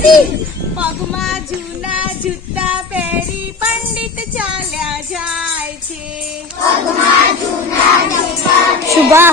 પગમાં જૂના જૂતા પહેરી પંડિત ચાલ્યા જાય છે. શુભા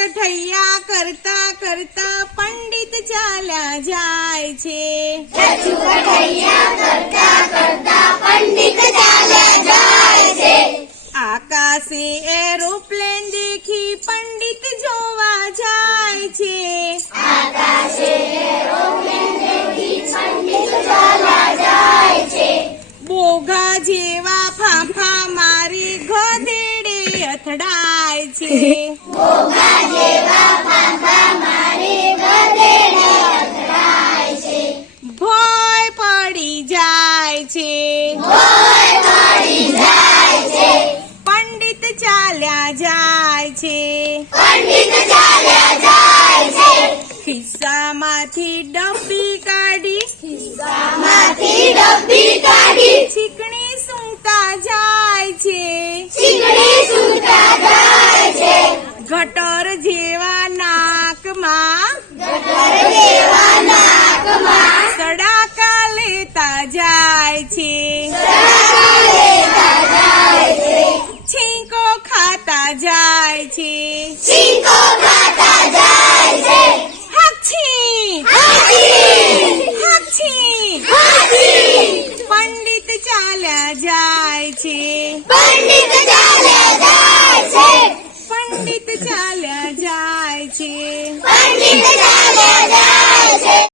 કઠૈયા કરતા કરતા પંડિત ચાલ્યા જાય છે. આકાશે એરોપ્લેન દેખી પંડિત જોવા જાય છે. ગધેડે અથડાય છે. ભોય પડી જાય છે. પંડિત ચાલ્યા જાય છે. ખિસ્સામાંથી ડબ્બી કાઢી. ચીકણી સૂંઘતા ગટર જેવા નાકમાં. સડાકા લેતા જાય છે. છીંકો ખાતા જાય છે. પંડિત ચાલ્યા જાય છે. પંડિત ચાલ્યા જાય છે. પંડિત ચાલ્યા જાય છે.